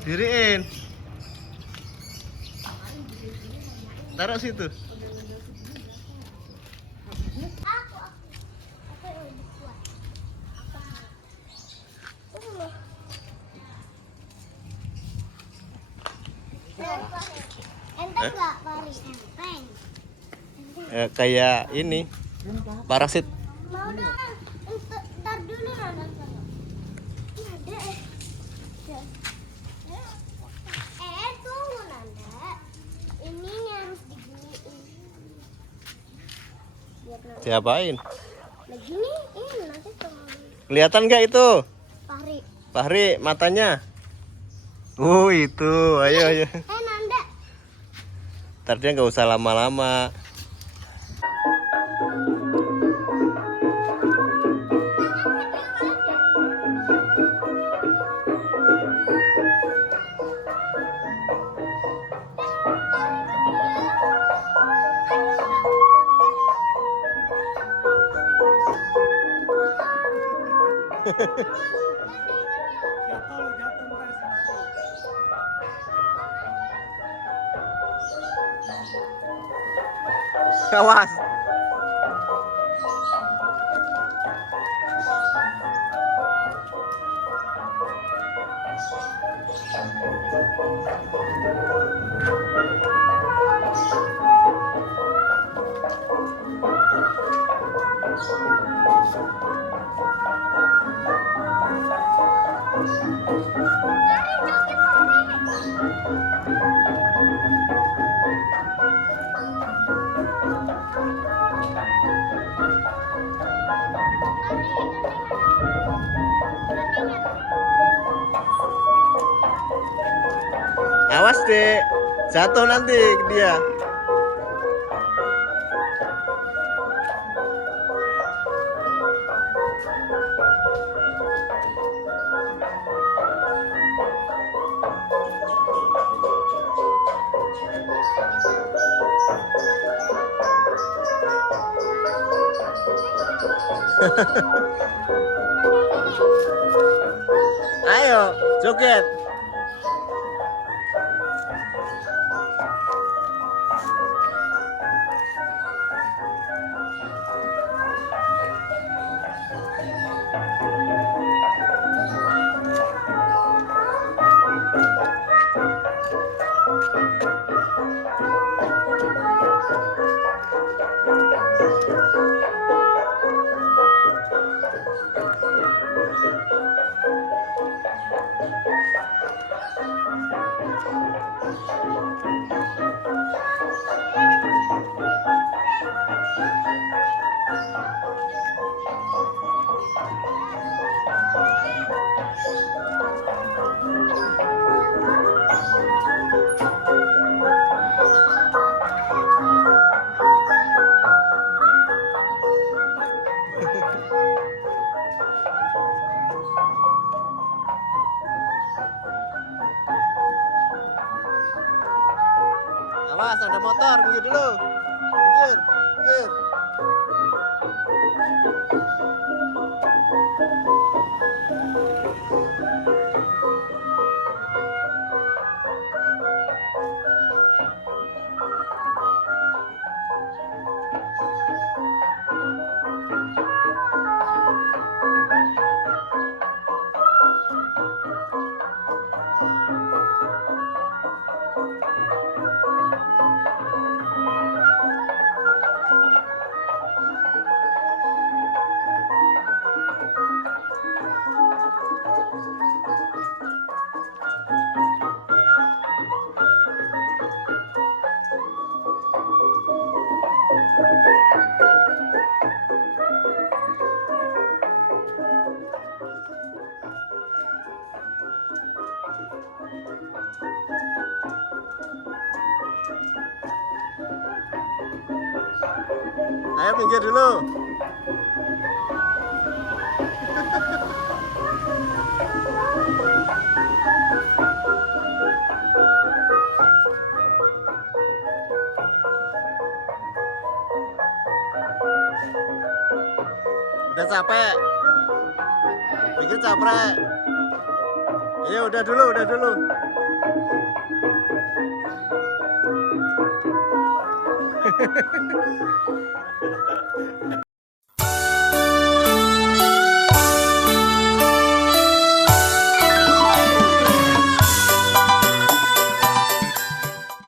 Diriin. Taruh situ. Enteng nggak Paris? Enteng. Kayak ini parasit. Mau dong. Ntar dulu Nanda. Ada tunggu Nanda. Ini harus diginiin. Diapain? Begini, ini nanti tunggu. Kelihatan nggak itu? Pari. Fahri, matanya. Itu. Ayo. Nanda. Ntar dia nggak usah lama-lama. Awas. Awas dek, jatuh nanti dia. Ayo, joget. Awas, ada motor, minggir dulu. Minggir. Ayo minggir dulu. Udah capek. Bikin capek. Iya udah dulu.